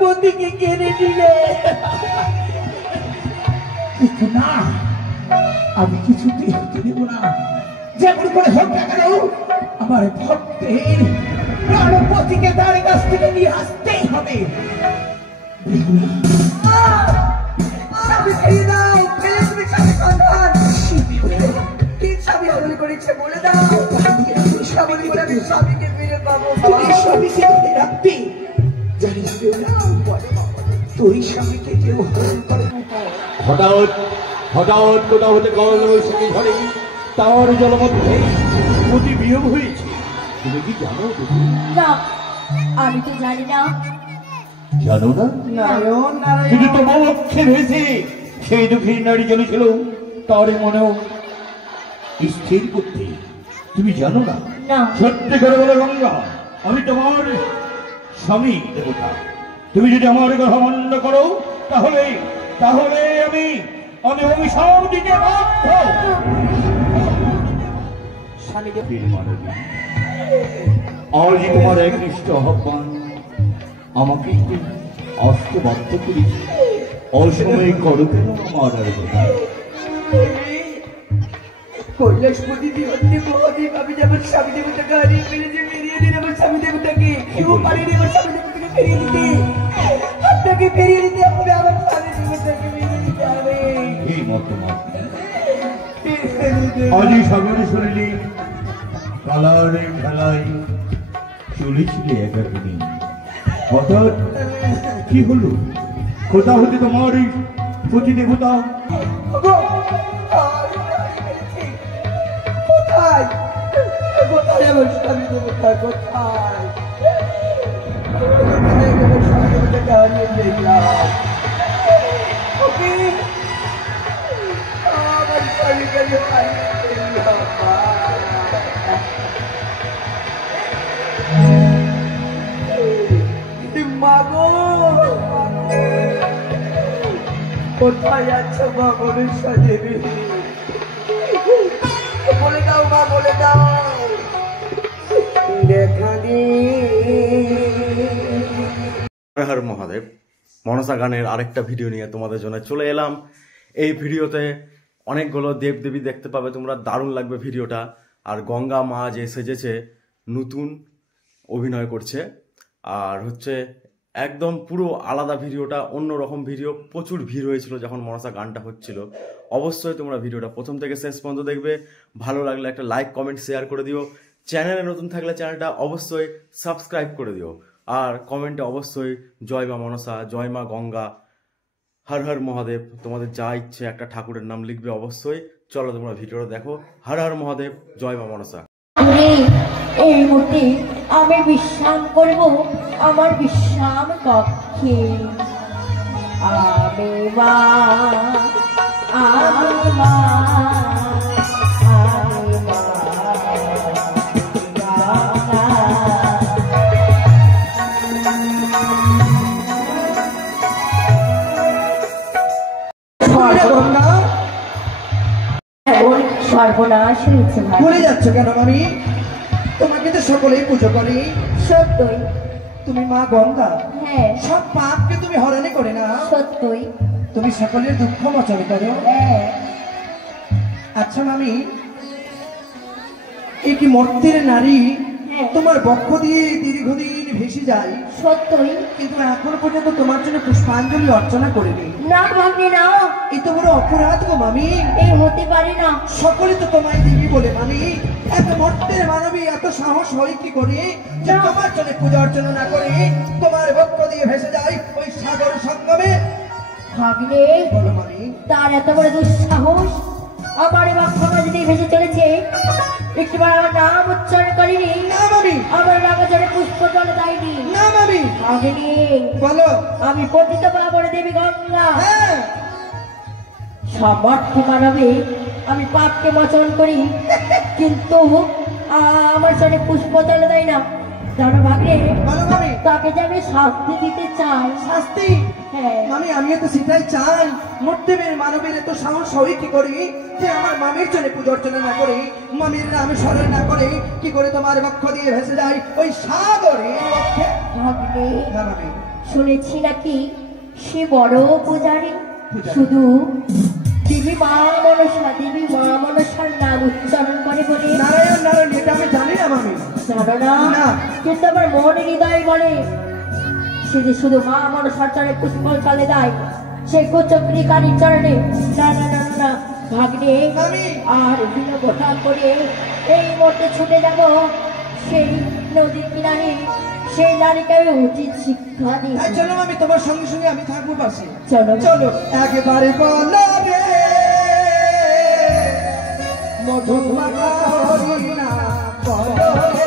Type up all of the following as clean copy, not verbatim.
পতিকে কেড়ে নিলে। কিন্তু না, আমি কিছুতেই হতে দেব না। যেমন করে হোক না কেন আমার ভক্তের প্রাণপতিকে তার কাছ থেকে নিয়ে আসতেই হবে। বলে দাও স্বামীকে ফিরে পাবো। স্বামীকে ধরে রাখতে জানিস তুই স্বামীকে কেউ হরণ করে। হঠাৎ হঠাৎ কোথাও হতে কালবৈশাখী ঝড়ে তার জলমধ্যে অতি বিয়োগ হয়েছে। তুমি কি জানো? না, আমি তো জানি না। জানো না? কিন্তু তোমার লক্ষ্যে রয়েছে সেই দুঃখী নারী ছিল তার মনেও স্থির করতে। তুমি জানো না? সত্যি করে বলে গঙ্গা, আমি তোমার স্বামী দেবতা। তুমি যদি আমার কথা মান্য করো তাহলে তাহলে আমি অভিশাপ দিতে বাধ্য। আজই তোমার একনিষ্ঠ আহ্বান আমাকে আসতে বাধ্য করেছি। অসময়ে করো কেন আমার আর কথা। কৈলাসপতি দিবন্তে মহাদেব, আমি যেমন স্বামী দেবতাকে হারিয়ে ফেলেছি, ফিরিয়ে দিন আমার স্বামী দেবতাকে। কেউ পারেনি আমার স্বামী দেবতাকে ফিরিয়ে দিতে। আপনাকে ফিরিয়ে দিতে হবে, আমার স্বামী দেবতাকে ফিরিয়ে দিতে হবে। এই মতামত আজই সাগরে শুনিলি কালারে খেলায় চলেছিলে একাদিন। হঠাৎ কি হলো? কোথা হতে তোমার এই প্রতি দেবতা? কোথায় কোথায় আমার স্বামী দেবতা? কোথায় আমার স্বামী দেবতাকে হারিয়ে দেখলাম? আমার স্বামীকে হারিয়ে দেখলাম। মাগো কোথায় আছো মা? মনুষ্য দেবী বলে দাও মা, বলে দাও, দেখা হর হর মহাদেব। মনসা গানের আরেকটা ভিডিও নিয়ে তোমাদের জন্য চলে এলাম। এই ভিডিওতে অনেকগুলো দেবদেবী দেখতে পাবে তোমরা, দারুণ লাগবে ভিডিওটা। আর গঙ্গা মা যে সেজেছে নতুন অভিনয় করছে, আর হচ্ছে একদম পুরো আলাদা ভিডিওটা, অন্যরকম ভিডিও। প্রচুর ভিড় হয়েছিল যখন মনসা গানটা হচ্ছিল। অবশ্যই তোমরা ভিডিওটা প্রথম থেকে শেষ পর্যন্ত দেখবে। ভালো লাগলে একটা লাইক কমেন্ট শেয়ার করে দিও। চ্যানেলে নতুন থাকলে চ্যানেলটা অবশ্যই সাবস্ক্রাইব করে দিও। আর কমেন্টে অবশ্যই জয় মা মনসা, জয় মা গঙ্গা, হর হর মহাদেব, তোমাদের যা ইচ্ছে একটা ঠাকুরের নাম লিখবে অবশ্যই। চলো তোমরা ভিডিওটা দেখো। হর হর মহাদেব, জয় মা মনসা। এই মুহূর্তে আমি বিশ্রাম করব আমার বিশ্রাম কক্ষে। আমি মা, আমি মা, আমি মা সর্বনাশ হয়েছে। ভুলে যাচ্ছ কেন মামি? তোমাকে তো সকলেই পুজো করি। সত্যই তুমি মা গঙ্গা। হ্যাঁ। সব পাপকে তুমি হরণে করে না। সত্যই তুমি সকলের দুঃখ মোচন করো। হ্যাঁ। আচ্ছা মামি, এই কি মর্তের নারী তোমার বক্ষ দিয়ে দীর্ঘদিন ভেসে যায়? সত্যই। কিন্তু এখন পর্যন্ত তোমার জন্য পুষ্পাঞ্জলি অর্চনা করিনি। না ভাগ্নে না, এই তো বড় অপরাধ গো মামি। এই হতে পারে না। সকলে তো তোমায় দিবি বলে মামি, এত মর্তের মানবী এত সাহস হয় কি করে যে তোমার জন্য পূজা অর্চনা না করে তোমার বক্ষ দিয়ে ভেসে যায় ওই সাগর সঙ্গমে? ভাগ্নে বলো মামি, তার এত বড় দুঃসাহস আমার বক্ষ দিয়ে ভেসে চলেছে। একটিবার আমার নাম উচ্চারণ করিনি। না মামি। আমার রাগাজলে পুষ্প জল দেয়নি। না মামি। ভাগ্নে বলো। আমি পতিত পাবন দেবী গঙ্গা। হ্যাঁ। সমর্থ মানবে আমি পাপকে মোচন করি, কিন্তু আমার শরীরে পুষ্প জল দেয় না। জানো ভাগ্নে, বলো মামি। তাকে যে আমি শাস্তি দিতে চাই। শাস্তি? হ্যাঁ মামি, আমিও তো সেটাই চাই। মর্তের মানবের এত সাহস হয় কি করে যে আমার মামির জন্য পূজা অর্চনা না করে, মামির নামে স্মরণ না করে কি করে তোমার বক্ষ দিয়ে ভেসে যায় ওই সাগরে? ভাগ্নে না মামি, শুনেছি নাকি সে বড় পূজারী, শুধু দেবী মা মনসার নাম উচ্চারণ করে বলে। নারায়ণ নারায়ণ, এটা আমি জানি না মামি। জানো না? কিন্তু আমার মনে হৃদয় বলে সে যে শুধু মা মনসার চরণে পুষ্প চলে দেয়, সে কুচক্রী কালীর চরণে। না না না না ভাগ্নে, আর বিলম্বটা করে এই মুহূর্তে ছুটে যাব সেই নদীর কিনারে, সেই নারীকে আমি উচিত শিক্ষা দিই। চলো মামি, তোমার সঙ্গে সঙ্গে আমি থাকবো পাশে। চলো চলো একেবারে বলো রে মধুমাখা হরিণা বলো রে।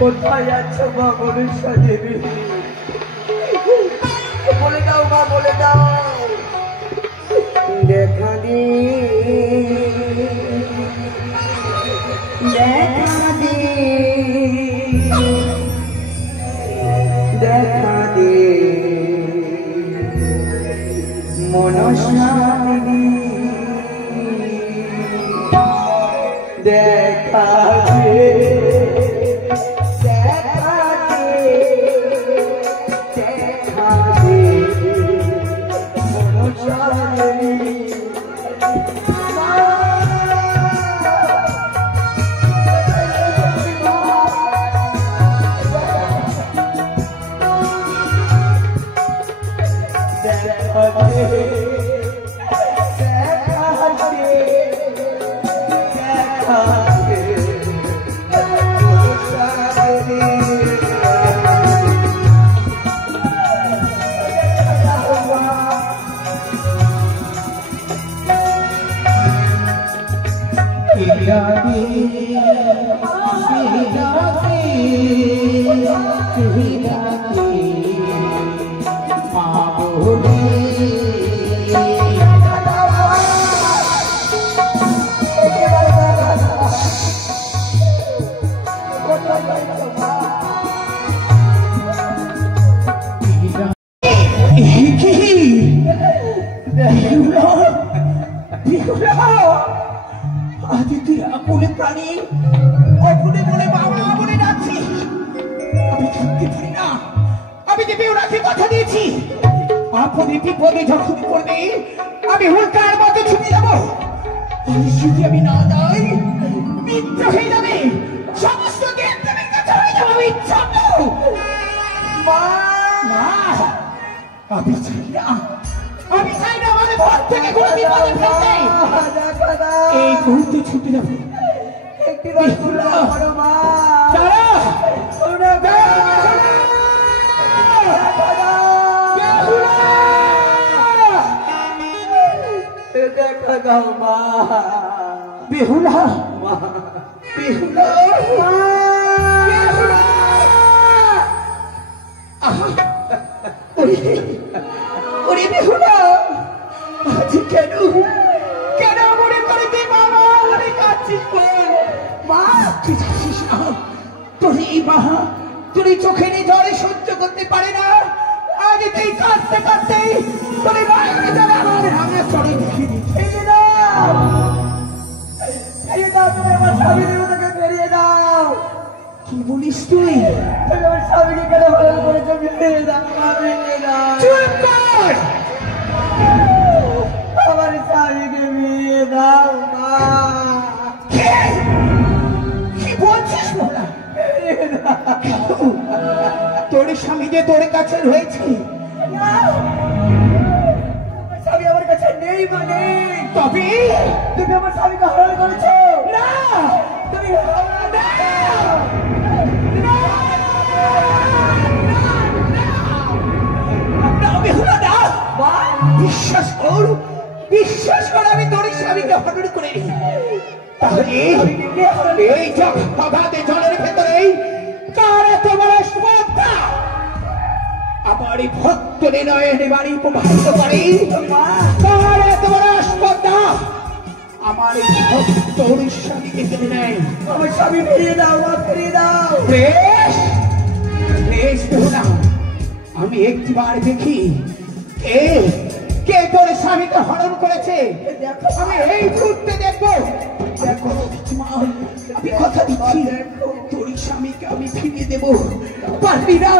কোথায় আছো মা মনসা দেবী? বলে দাও মা, বলে দাও। দেখা দে, দেখা দে, দেখা দে মনসা দেবী, দেখা দে। প্রাণী অপুনে বলে বাবা বলে ডাকছি, আমি থাকতে পারি না। আমি যে বেউরাকে কথা দিয়েছি, আপনি বিপদে যখন করবে আমি হুলকার মতো ছুটে যাব। যদি আমি না যাই মিত্র হয়ে যাবে, সমস্ত দেবদেবীর কাছে হয়ে যাবে ইচ্ছা। মা না, আমি চাই না, আমি চাই না আমাদের ঘর থেকে কোনো বিপদে ফেলতে। এই মুহূর্তে ছুটে যাবো। বেহুলা বেহুলা ওরে বেহুলা, আজ কেন কেন মনে করে তুই বাবা মনে কাঁদছিস? মা তুই যাচ্ছিস না, তোর এই বাহা তোর এই চোখের জ্বরে সহ্য করতে পারে না। আজ তুই কাঁদতে কাঁদতে তোর রায়নে যাবে আমার হামে চড়ে দেখিয়ে দিচ্ছে। আমার স্বামীর ওটাকে ফেরিয়ে দাও। কি বলিস তুই? আমার স্বামীকে কেন ভালো করেছো? ফিরিয়ে দাও, ফিরিয়ে দাও। চুপ কর। আমার স্বামীকে ফিরিয়ে দাও মা। কি বলছিস মোলা? তোর স্বামী যে তোর কাছে রয়েছে। আমার স্বামী আমার কাছে নেই মানে তবে তুমি আমার স্বামীকে হরণ করেছো। না, তুমি বিশ্বাস কর, বিশ্বাস কর, আমি তোর স্বামীকে হরণ করে নি। তাহলে এই অগাধে জলের ভেতরে কার এত বড় স্পর্ধা আমার এই ভক্ত নির্ণয়ের বাড়ি প্রভাবিত করে? কার এত বড় স্পর্ধা আমার এই ভক্ত স্বামীকে কেড়ে নেয়? আমার স্বামী ফিরিয়ে দাও মা, ফিরিয়ে দাও। বেশ বেশ বেহুলা, আমি একটিবার দেখি কে কে তোর স্বামীকে হরণ করেছে। আমি এই মুহূর্তে দেখবো। দেখো মা, আমি কথা দিচ্ছি তোর স্বামীকে আমি ফিরিয়ে দেবো। পারবি না,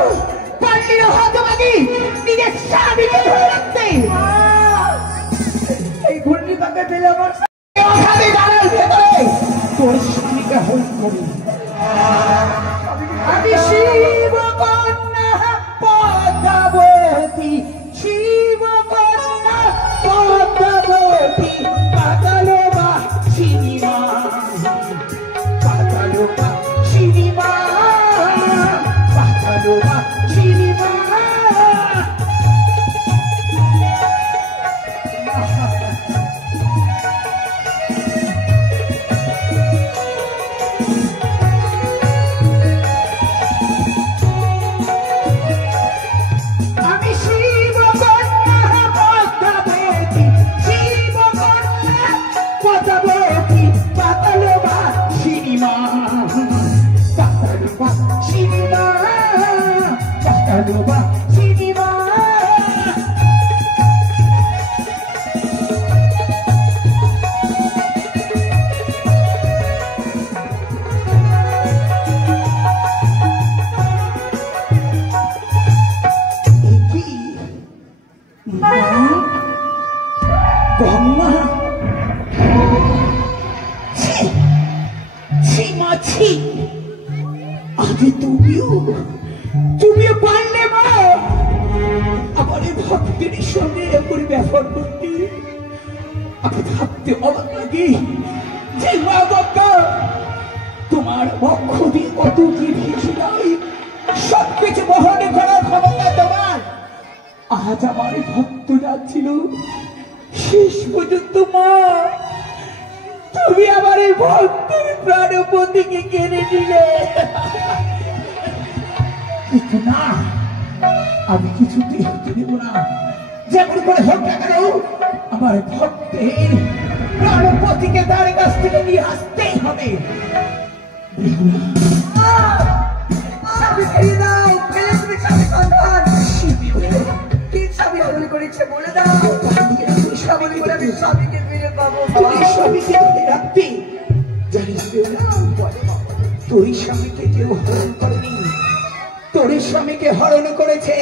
পারবি না হতভাগী নিজের স্বামীকে ধরে রাখতে। এই ঘূর্ণি পাকে ফেলে আমার ওখানে দাঁড়ার ভেতরে তোর স্বামীকে হরণ করি। আমি শিব কন্যা পদ্মাবতী, শিব কন্যা পদ্মাবতী, পাতালো বা সিনেমা, পাতালো বা সিনেমা, পাতালো বা সিনেমা। আমি শিব কন্যা পদ্মাবতী, শিব কন্যা পদ্মাবতী, পাতালো বা সিনেমা, পাতালো বা সিনেমা, পাতালো বা সিনেমা। কি মা, গঙ্গা, ছি, আজ তুমিও পারলে মা আমার এই ভক্তের সঙ্গে এমন ব্যবহার করতে? আমি ভাবতে অবাক লাগে যে মা গঙ্গা তোমার বক্ষ দিয়ে কত কি ভেসে যায়, সবকিছু বহন করার ক্ষমতা তোমার। আজ আমার ভক্ত যাচ্ছিল, শেষ পর্যন্ত মা তুমি আমার এই ভক্তের প্রাণপতিকে কেড়ে নিলে। কিন্তু না, আমি কিছুতেই হতে দেব না। যেমন করে হোক না কেন আমার ভক্তের প্রাণপতিকে তার কাছ থেকে নিয়ে আসতেই হবে। স্বামী ফিরিয়ে দাও, ফেলে তুমি স্বামী সন্তান। কি স্বামী হরণ করেছে বলে দাও। স্বামী বলে আমি স্বামীকে ফিরে পাবো। তুই স্বামীকে ধরে রাখতে জানিস না, তোর স্বামীকে কেউ হরণ করেনি, তোর স্বামীকে হরণ করেছে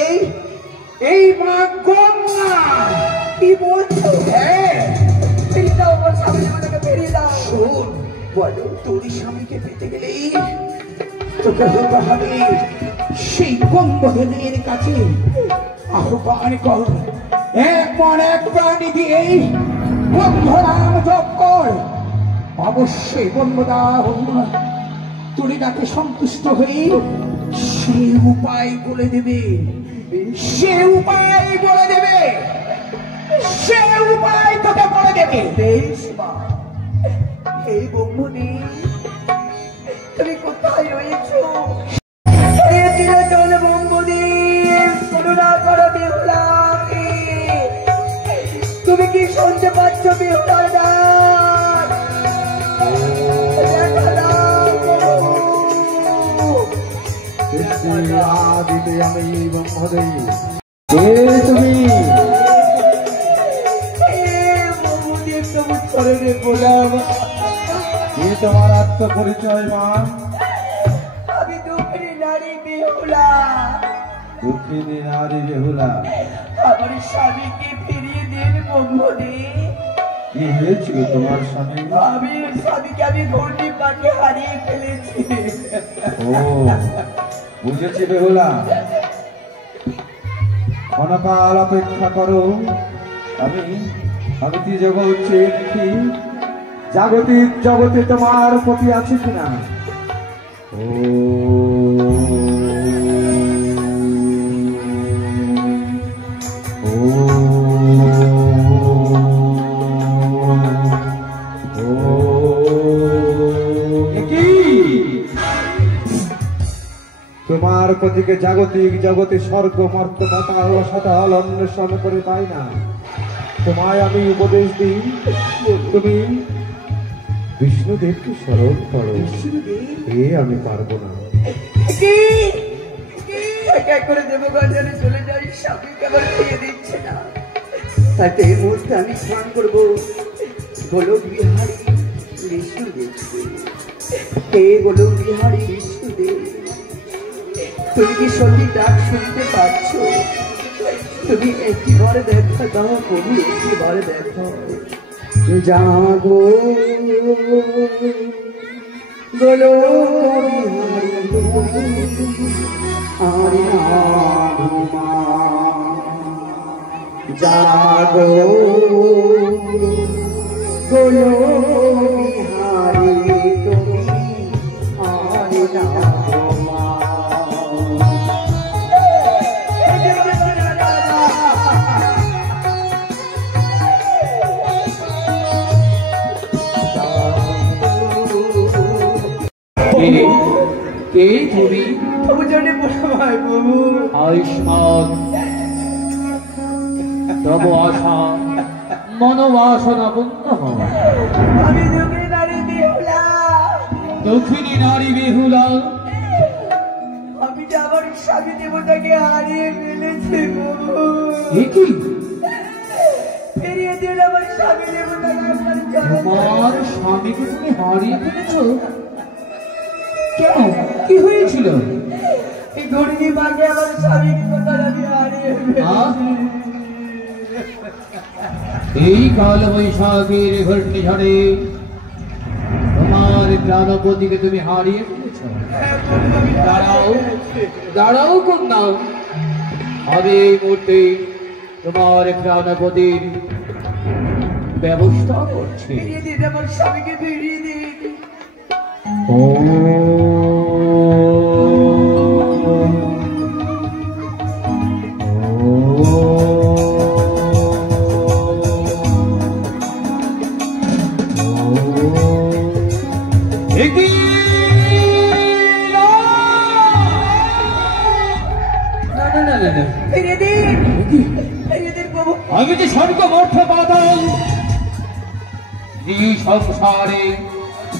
এই মা গঙ্গা। কি বলছো? হ্যাঁ, ফিরিয়ে দাও আমার স্বামী, আমাকে ফিরিয়ে দাও। শোন, বলো তোর স্বামীকে পেতে গেলে তোকে হতে হবে সেই গঙ্গোধরের কাছে আহ্বান কর, এক মন এক প্রাণী দিয়ে গঙ্গনাম জপ কর। অবশ্যই গঙ্গদা তুমি তাকে সন্তুষ্ট হয়ে সে উপায় বলে দেবে, সে উপায় বলে দেবে, সে উপায় তোকে বলে দেবে। বেশ মা, এই বন্ধুনি তুমি কোথায় রয়েছো? তুমি কি শুনতে পাচ্ছ বেহুলার ডাক? আমি ব্রহ্মদেব, তুমি কি তোমার আত্মপরিচয় মা? আমি দুঃখিনী নারী বেহুলা। দুঃখিনী নারী বেহুলা, আমার স্বামীকে ফিরিয়ে দিন ব্রহ্মদে কি হয়েছিল তোমার স্বামী? আমি স্বামীকে আমি ঘূর্ণি পাকে হারিয়ে ফেলেছি। ও বুঝেছি বেহুলা, ক্ষণকাল অপেক্ষা করো। আমি জগৎ চেয়ে দেখি জাগতিক জগতে তোমার প্রতি আছে কিনা। ও তোমার প্রতিকে জাগতিক জগতে স্বর্গ মর্ত পাতাল সাতাল অন্বেষণ করে পাই না। তোমায় আমি উপদেশ দিই, তুমি বিষ্ণুদেবকে স্মরণ করো। এ আমি পারবো না। করে দেবগঞ্জে চলে যাই, স্বামীকে আবার খেয়ে দিচ্ছে না। তাতে এই মুহূর্তে আমি স্নান করবো গোলক বিহারী বিষ্ণুদেব। হে গোলক বিহারী বিষ্ণুদেব, তুমি কি সত্যি ডাক শুনতে পাচ্ছ? তুমি একটিবার দেখা দাও প্রভু, একটিবার দেখো। জাগো গোলক বিহারী আরে নামা, জাগো গোলক বিহারী তুমি আরে নামা। কে তুমি? প্রভু জনে ভাই প্রভু আয়ুষ্মান তব আশা মনোবাসনা পূর্ণ হয়। আমি দক্ষিণী নারী বেহুলা, দক্ষিণী নারী বেহুলা, আমি যে আমার স্বামী দেবতাকে হারিয়ে ফেলেছি প্রভু। কি ফিরিয়ে দিন আমার স্বামী দেবতাকে আপনার চরণে। তোমার স্বামীকে তুমি হারিয়ে ফেলেছো? কেন, কি হয়েছিল? এই ঘূর্ণি পাকে আমার স্বামী দেবতাকে আমি হারিয়ে ফেলেছি। এই কাল বৈশাখের ঘূর্ণি ঝড়ে তোমার প্রাণপতিকে তুমি হারিয়ে ফেলেছ। দাঁড়াও দাঁড়াও কন্যা, আমি এই মুহূর্তে তোমার প্রাণপতির ব্যবস্থা করছি। ফিরিয়ে দিন আমার স্বামীকে, ফিরিয়ে দিন। ও আমি যে স্বর্গ মর্থ পাতাল এই সংসারে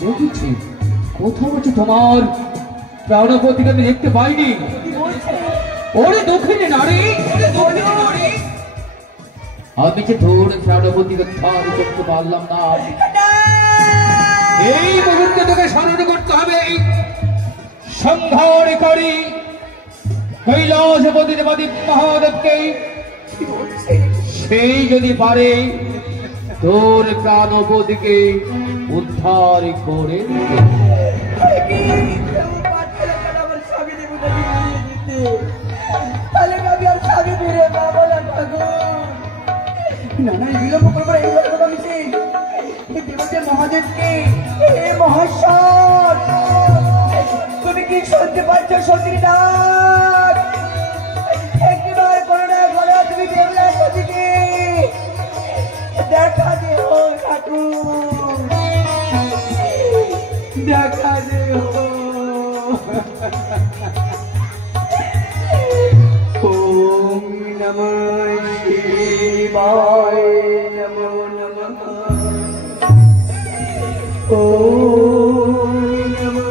দেখেছি, কোথাও হচ্ছে তোমার প্রাণপতিকে আমি দেখতে পাইনি। ওরে দক্ষিণী নারী, আমি যে তোর প্রাণপতিকে ধার করতে পারলাম না। এই মুহূর্তে তোকে স্মরণ করতে হবে, সংহার করি কৈলাসপতি দেবাদিক মহাদেবকে। সেই যদি পারে তোর প্রাণপতিকে উদ্ধার করে আমার স্বামী দেবতাকে ফিরিয়ে দিতে, তাহলে আমি আর স্বামী ফিরে পাবো না ঠাকুর। না না, বিলম্ব করবো এই কথা আমি চাই। এই দেবতার মহাদেবকে, হে মহাশ্বর, তুমি কি শুনতে পাচ্ছ সতীর ডাক? একবার করোনা করো, তুমি দেবতার সতীকে দেখা দেও ঠাকুর, দেখা দেও। ওম নমঃ শিবায়, নমো নমঃ। ওম নমঃ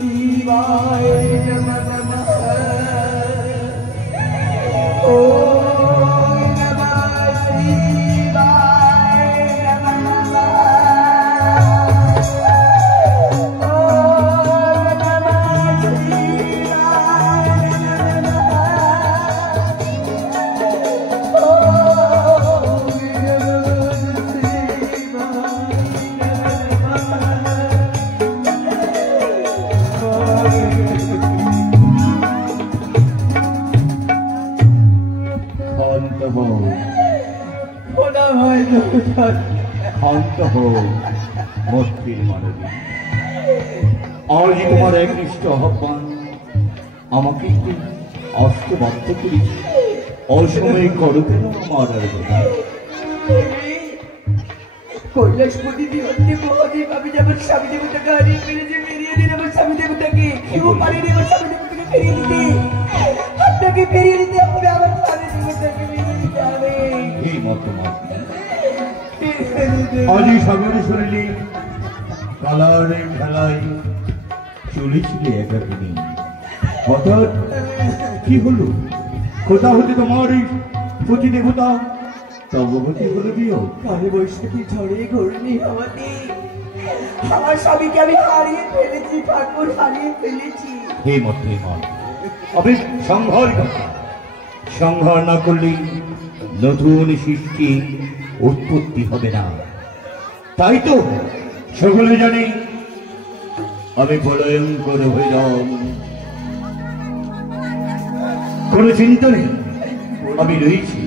শিবায়, নমো নমঃ। শান্ত হও মত্রীর মানবী। আজই তোমার একনিষ্ঠ আহ্বান আমাকে একটু আসতে বাধ্য করেছি। অসময়ে করো কেন আমার আর কৈলাসপতি দিবন্তে মহাদেব, আমি যেমন স্বামী দেবতাকে হারিয়ে ফেলেছি, ফিরিয়ে দিন আমার স্বামী দেবতাকে। কেউ পারেনি আমার স্বামী দেবতাকে ফিরিয়ে দিতে। আপনাকে ফিরিয়ে দিতে হবে, আমার স্বামী দেবতাকে ফিরিয়ে দিতে হবে। এই মত আজই সাগরে শরীরে কালারে খেলায় চলেছিলে একাকিনী। হঠাৎ কি হলো? কোথা হতে তোমার এই পতি দেবতা তবগতি হলো বিয়োগ? কালে বৈশাখী ঝড়ে ঘূর্ণি হওয়াতে আমার স্বামীকে আমি হারিয়ে ফেলেছি, ঠাকুর হারিয়ে ফেলেছি। হে মতে মন আমি সংহার কথা সংহার না করলে নতুন সৃষ্টি উৎপত্তি হবে না। তাই তো সকলে জানি আমি ভয়ঙ্কর হইলাম। কোন চিন্তা নেই, আমি রয়েছি।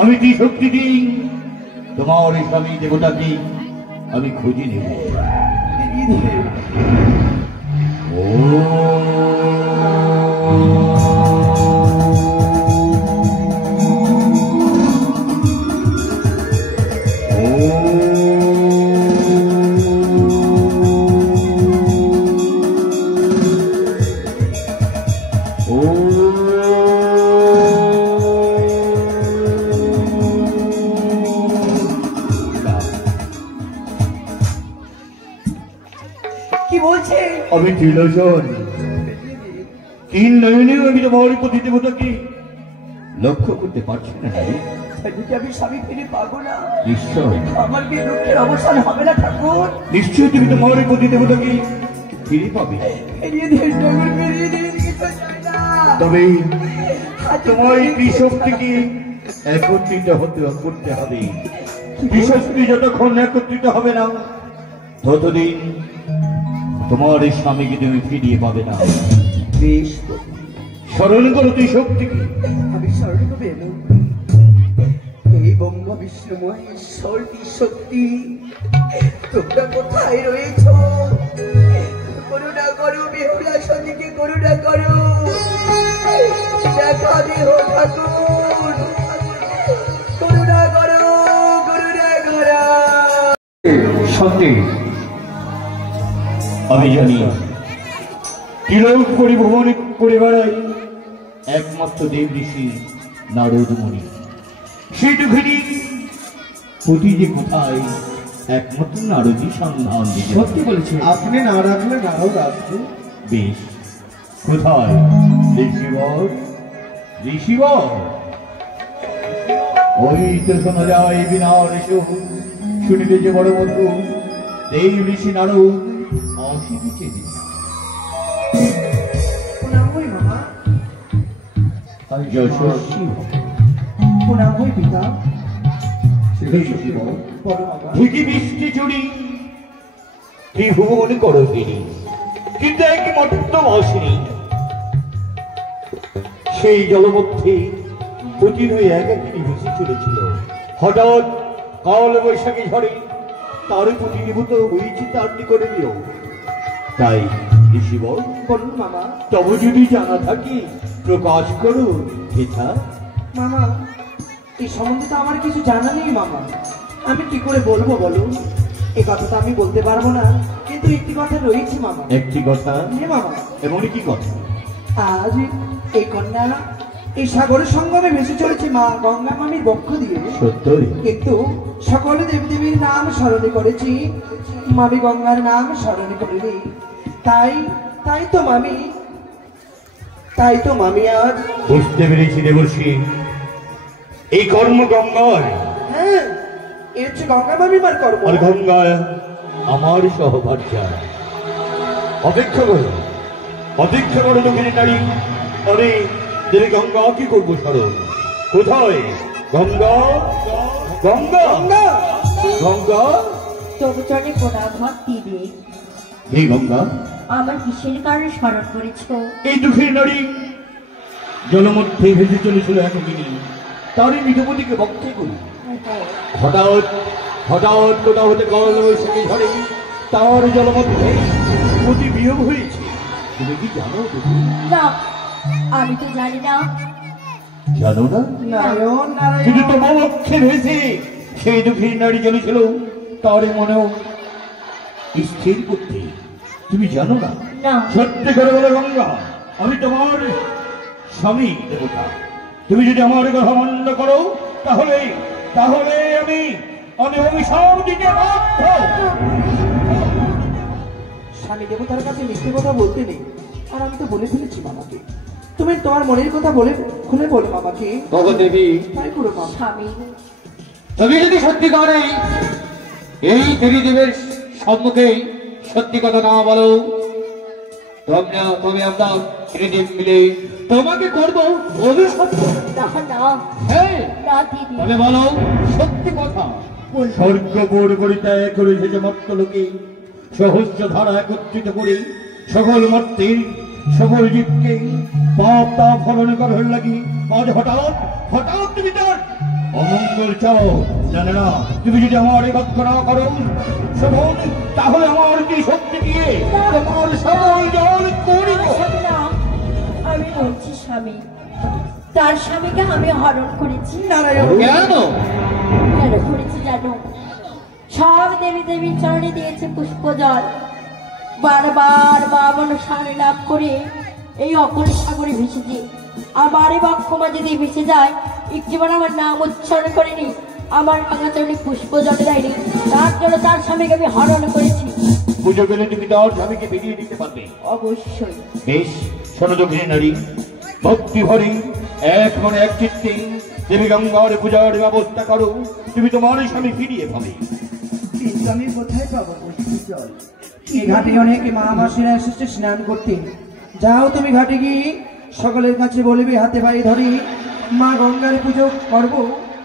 আমি কি শক্তি দিই তোমার এই স্বামী দেবতাকে আমি খুঁজে নেব। কি বলছে? আমি ত্রিলোচন, তিন নয়নেও আমি তোমার প্রতি দেবতাকে লক্ষ্য করতে পারছি না। আমি স্বামী ফিরে পাবো না, নিশ্চয় আমার কি দুঃখের অবসান হবে না ঠাকুর? নিশ্চয় তুমি তোমার প্রতি দেবতাকে ফিরে পাবে। ফিরিয়ে দিন ঠাকুর, ফিরিয়ে দিন, কিছু চাই না। তবে তোমার এই ত্রিশক্তিকে একত্রিত করতে হবে। ত্রিশক্তি যতক্ষণ একত্রিত হবে না ততদিন তোমার এই স্বামীকে তুমি ফিরিয়ে পাবে না। বেশ, স্মরণ করো ত্রিশক্তিকে। আমি স্মরণ করবে এই ব্রহ্ম বিষ্ণুময় ঈশ্বর শক্তি, তোমরা কোথায় রয়েছ? করুণা করো, বেহুলা সঙ্গীকে করুণা করো, দেখা দেহ ঠাকুর, করুণা করো, করুণা করো। সত্যি আমি জানি তিলক পরিভ্রমণ করে বেড়াই একমাত্র দেব ঋষি নারদ মুনি। সেই দুঃখিনী প্রতি যে কোথায় একমাত্র নারদই সন্ধান দিতে। সত্যি বলেছেন আপনি, না রাখলে নারদ আসবে। বেশ, কোথায় ঋষিবর? ঋষিবর ওই তো শোনা যায় বিনার এসো শুনিলে যে বড় বন্ধু দেব ঋষি নারদ আসিতেছে। প্রণামই মামা, যশস্বী প্রণামই পিতা। ঋষিবর বলো মামা। ঠিকই বৃষ্টি চুরি ত্রিভুবন করো তিনি, কিন্তু একই মঠত্ব আসেনি। সেই জলমধ্যে প্রতিদিন একাকিনী ভেসে চলেছিল। হঠাৎ কাল বৈশাখী ঝড়ে তার প্রতিনিভূত হয়েছে তার নিকটে দিও। তাই ঋষিবর বলুন মামা। তবে যদি জানা থাকে প্রকাশ করো হেথা। মামা, এই সম্বন্ধে তো আমার কিছু জানা নেই মামা, আমি কি করে বলবো বলো? এই কথা তো আমি বলতে পারবো না, কিন্তু একটি কথা রয়েছে মামা। একটি কথা? হ্যাঁ মামা, এমনই কি কথা? আজ এই কন্যা এই সাগরের সঙ্গমে ভেসে চলেছে মা গঙ্গা মামির বক্ষ দিয়ে। সত্যই? কিন্তু সকল দেবদেবীর নাম স্মরণে করেছি, মামি গঙ্গার নাম স্মরণে করিনি। তাই তো মামি আজ। বুঝতে পেরেছি দেবর্ষী, এই কর্ম গঙ্গার। হ্যাঁ, এ হচ্ছে গঙ্গা মামিমার কর্ম। আর গঙ্গা আমার সহভার্যা। অপেক্ষা করো দক্ষিণী নারী। আরে দেবী গঙ্গা কি করবো স্মরণ? কোথায় গঙ্গা? গঙ্গা গঙ্গা তবু চলে প্রণাম ভক্তি দিয়ে। হে গঙ্গা, আমার কিসের কারণে স্মরণ করেছ? এই দুঃখী নারী জলমধ্যে ভেসে চলেছিল একাকিনী, তারই মৃতপতিকে ভক্তি করি। হঠাৎ হঠাৎ কোথা হতে কাল বৈশাখী ঝড়ে তার জলমধ্যে অতি বিয়োগ হয়েছে। তুমি কি জানো? না, আমি তো জানি না। জানো না? নারায়ণ নারায়ণ। কিন্তু তোমার লক্ষ্যে রয়েছে সেই দুঃখী নারী চলেছিল তার মনেও স্থির করতে। তুমি জানো না? না। সত্যি করে বলো গঙ্গা, আমি তোমার স্বামী দেবতা। তুমি যদি আমার কথা মান্য করো তাহলে তাহলে আমি অভিশাপ দিতে বাধ্য। স্বামী দেবতার কাছে মিথ্যে কথা বলতে নেই, আর আমি তো বলে ফেলেছি মামাকে। তুমি তোমার মনের কথা বলে খুলে বলো মামাকে। ভগ দেবী, তাই করো মামা। স্বামী, তুমি যদি সত্যিকারে এই ত্রিদেবের সম্মুখে সত্যি কথা না বলো, তবে আমরা ত্রিদেব মিলে তোমাকে করবো অভিশাপ। না না হ্যাঁ, না দিদি, তবে বলো সত্যি কথা। স্বর্গ পরিত্যাগ করেছে যে মর্ত লোকে সহস্র ধারা একত্রিত করে সকল মর্তের সকল জীবকে পাপ তাপ ফলন করার লাগি আজ হঠাৎ হঠাৎ তুমি তার অমঙ্গল চাও। জানে না তুমি যদি আমার বাক্য না করো শোভন, তাহলে আমার কি শক্তি দিয়ে তোমার সকল জল করিব। না, আমি বলছি স্বামী, তার স্বামীকে আমি হরণ করেছি। নারায়ণ। কেন? কেন করেছি জানো? সব দেবী দেবীর চরণে দিয়েছে পুষ্প জল। বারবার বামন সার লাভ করে এই অকল সাগরে ভেসেছে। আমার এই বক্ষমা যদি ভেসে যায়, একটিবার আমার নাম উচ্চারণ করেনি, আমার আগাচরণে পুষ্প জল দেয়নি, তার জন্য তার স্বামীকে আমি হরণ করেছি। পুজো পেলে তুমি তার স্বামীকে বেরিয়ে দিতে পারবে। অবশ্যই। বেশ, শোনো দক্ষিণী নারী, ভক্তি ভরে এক মনে এক চিত্তে দেবী গঙ্গার পূজার ব্যবস্থা করো, তুমি তোমার স্বামী ফিরিয়ে পাবে। কিন্তু আমি কোথায় পাবো পুষ্প জল? এই ঘাটে অনেক মা মাসিরা এসেছে স্নান করতে। যাও তুমি ঘাটে গিয়ে সকলের কাছে বলবে হাতে পায়ে ধরে মা গঙ্গার পুজো করবো,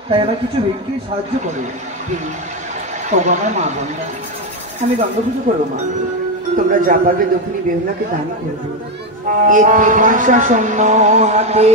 তাই আমার কিছু ব্যক্তি সাহায্য করো। আমার মা গঙ্গা, আমি গঙ্গা পুজো করবো মা। তোমরা যা পারবে দক্ষিণী বেহুলাকে দান করবে। একটি ভাষা শূন্য হাতে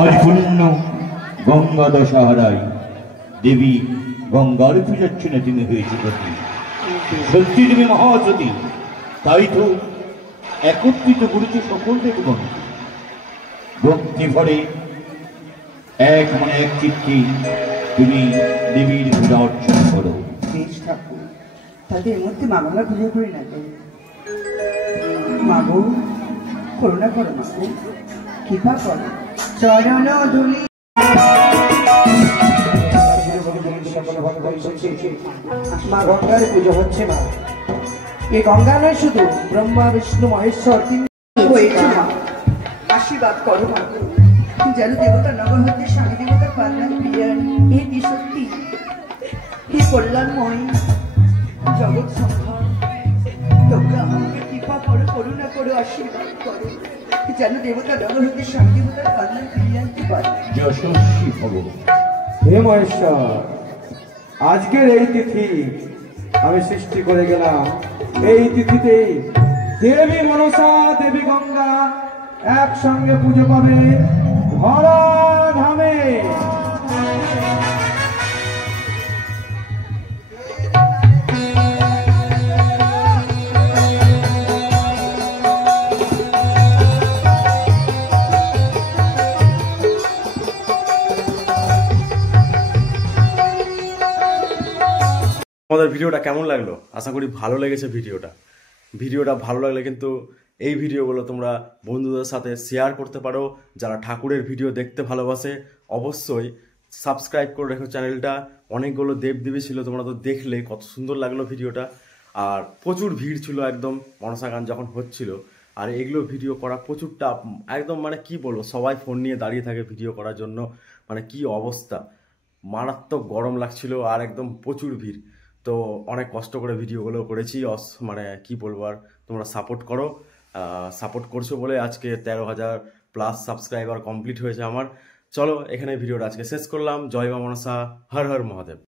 আজ পূর্ণ গঙ্গা দশাহারায় দেবী গঙ্গার পূজাচ্ছন্ন তুমি হয়েছে সতী। সত্যি তুমি মহাসতী, তাই তো একত্রিত করেছে সকল দেবগণ। ভক্তি ভরে এক মনে এক চিত্তে তুমি দেবীর পূজা অর্চনা করো। বেশ ঠাকুর, তাদের মধ্যে মা গঙ্গা পুজো করি না তো। মাগো করুণা করো, মাগো কৃপা করো, চরণ ধুলি। মা গঙ্গার পুজো হচ্ছে মা। এই গঙ্গা নয় শুধু, ব্রহ্মা বিষ্ণু মহেশ্বর তিন হয়েছে মা। আশীর্বাদ করো মা, যেন দেবতা নগর হতে স্বামী দেবতার কল্যাণ বিরিয়ানি হে সত্যি হে কল্যাণময় জগৎ সংহার। তোমরা আমাকে কৃপা করো, করুণা করো, আশীর্বাদ করো, যেন দেবতা নগর হতে স্বামী দেবতার কল্যাণ ফিরিয়ে আনতে পারে। যশস্বী ভব। হে মহেশ্বর, আজকের এই তিথি আমি সৃষ্টি করে গেলাম। এই তিথিতে দেবী মনসা, দেবী গঙ্গা একসঙ্গে পুজো পাবে ধরা ধামে। আমাদের ভিডিওটা কেমন লাগলো? আশা করি ভালো লেগেছে ভিডিওটা ভালো লাগলে কিন্তু এই ভিডিওগুলো তোমরা বন্ধুদের সাথে শেয়ার করতে পারো। যারা ঠাকুরের ভিডিও দেখতে ভালোবাসে অবশ্যই সাবস্ক্রাইব করে রেখো চ্যানেলটা। অনেকগুলো দেবদেবী ছিল, তোমরা তো দেখলে কত সুন্দর লাগলো ভিডিওটা। আর প্রচুর ভিড় ছিল একদম মনসা গান যখন হচ্ছিল। আর এগুলো ভিডিও করা প্রচুর টাফ, একদম মানে কি বলবো, সবাই ফোন নিয়ে দাঁড়িয়ে থাকে ভিডিও করার জন্য। মানে কি অবস্থা, মারাত্মক গরম লাগছিল আর একদম প্রচুর ভিড়। তো অনেক কষ্ট করে ভিডিওগুলো করেছি, মানে কি বলবো আর, তোমরা সাপোর্ট করছো বলে আজকে 13,000+ সাবস্ক্রাইবার কমপ্লিট হয়েছে আমার। চলো এখানে ভিডিওটা আজকে শেষ করলাম। জয় মা মনসা, হর হর মহাদেব।